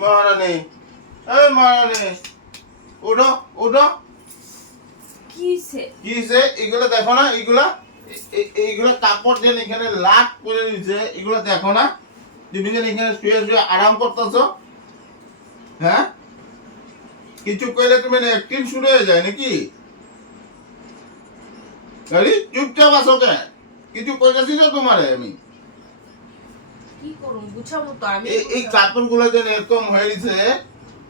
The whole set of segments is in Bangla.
মহারানী, এই মহারানী, ওঠো ওঠো। কিসে এগুলো দেখো না? এইগুলো কাপড় যেন এখানে লাট করে দিয়েছে, এগুলো দেখো না? তুমি যেন এখানে শুয়ে শুয়ে আরাম করতেছো। হ্যাঁ, কিছু কইলে তুমি একদিন শুরু হয়ে যায় নাকি? আরে চুপচাপ আসো কেন? কিছু কইতেছি না তোমারে আমি। কি করব গুছাবো তো আমি। এই কাপড়গুলো যেন এরকম হয়ে গেছে,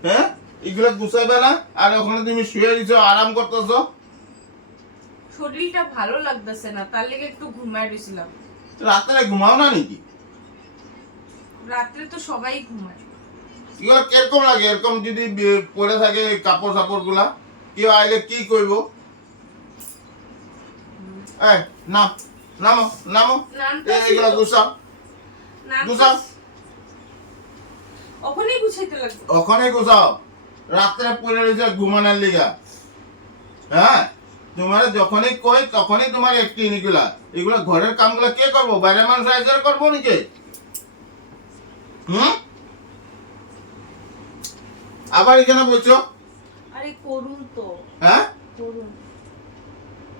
হ্যাঁ, এগুলো গুছাইবে না? আর ওখানে তুমি শুয়ে দিছো, আরাম করতেছো। শরীরটা ভালো লাগতেছে না, তার লেগে একটু ঘুমায় রইছিলাম। রাত্রে ঘুমাও না নাকি? রাত্রে তো সবাই ঘুমায়। এগুলো কিরকম লাগে এরকম যদি পরে থাকে কাপড় সাপড় গুলা? কেউ আইলে কি করব? এই নাম, নামো নামো, এইগুলা গুছাও গুছাও। ওখানেই গুছাইতে লাগবে। ওখানে গুছাও, রাত্রে পরে রয়েছে ঘুমানোর লিগা। হ্যাঁ, তোমার যখনই কই তখনই তোমার একটি এগুলা এগুলা ঘরের কামগুলা কে করবো? বাইরে মানুষ আইসে করবো নাকি? আবার এখানে বলছো? আরে করুন তো। হ্যাঁ, করুন।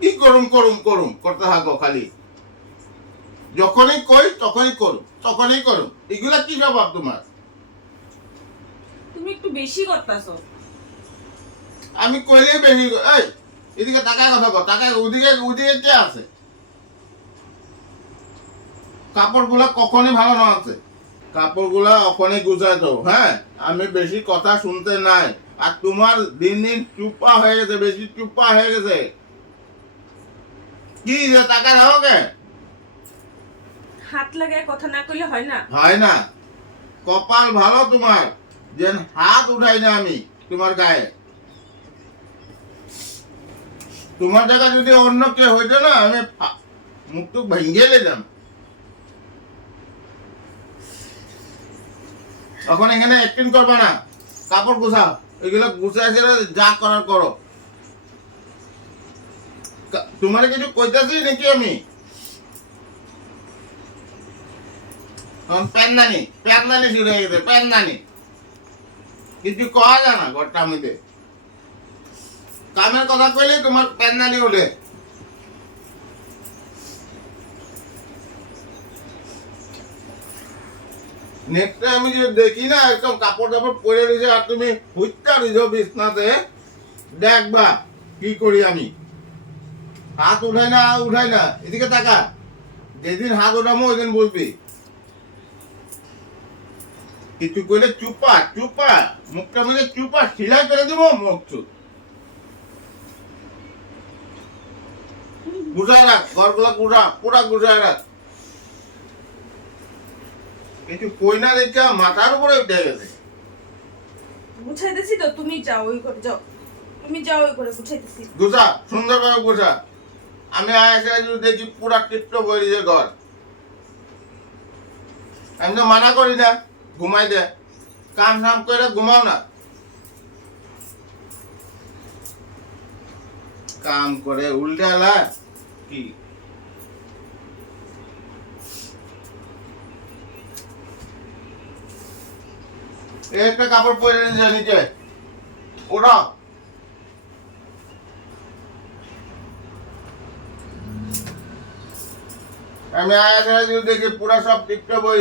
কি করুম করুম করুম করতে থাকো খালি। যখনই কই তখনই করুম, তখনই করুম। এগুলা কি স্বভাব তোমার? তুমি একটু বেশি করতাছো। আমি কইলে বেশি। এই এদিকে তাকায় কথা কর, তাকায়। ওদিকে ওদিকে কে আছে? কাপড়গুলা কখনই ভালো না আছে। কাপড়গুলা ওখানে গুছাই দাও। হ্যাঁ, আমি বেশি কথা শুনতে নাই। আর তোমার দিন দিন চুপা হয়ে গেছে, বেশি চুপা হয়ে গেছে। কি যে তাকায় থাকো কে? হাত লাগায় কথা না কইলে হয় না? হয় না। কপাল ভালো তোমার, যেন হাত উঠাই না আমি তোমার গায়ে। তোমার জায়গা যদি অন্য কেউ হইতো না, আমি মুখ টুক ভেঙে নিলাম। তখন এখানে অ্যাক্টিং করবে না। কাপড় গুছাও, এগুলো গুছাই যা করার করো। তোমার কিছু কইতাছি নাকি আমি? প্যান্দানি শুরু হয়ে গেছে, প্যান্দানি। কিছু কওয়া যায় না ঘরটার মধ্যে। কামের কথা কইলে তোমার প্যান্দানি ওঠে। নেক্সট আমি যদি দেখি না একদম কাপড় টাপড় পরে রয়েছে আর তুমি হুইটটা রয়েছ বিছনাতে, দেখবা কি করি আমি। হাত উঠাই না, উঠাই না। এদিকে তাকা। যেদিন হাত উঠামো ওই দিন বুঝবি। কিছু কইলে চুপা চুপা, মুখটা মধ্যে চুপা সিলাই করে দিব মুখ চুপ। গুছায় রাখ ঘরগুলা, পুরা গুছায় রাখ। কিছু কই না দেখা মাথার উপরে উঠে গেছে। গুছাইতেছি তো, তুমি যাও ওই করে যাও। তুমি যাও ওই করে গুছাইতেছি। গুছা, সুন্দরভাবে গুছা। আমি আয়াসে যদি দেখি পুরা টিপট বইছে ঘর। আমি তো মানা করি না, ঘুমাই দে। কাম সাম করে ঘুমাও না। কাম করে উল্টে আলা কি? একটা কাপড় পরে নিচে ওটা। আমি আয়াসে যদি দেখি পুরা সব টিপট বই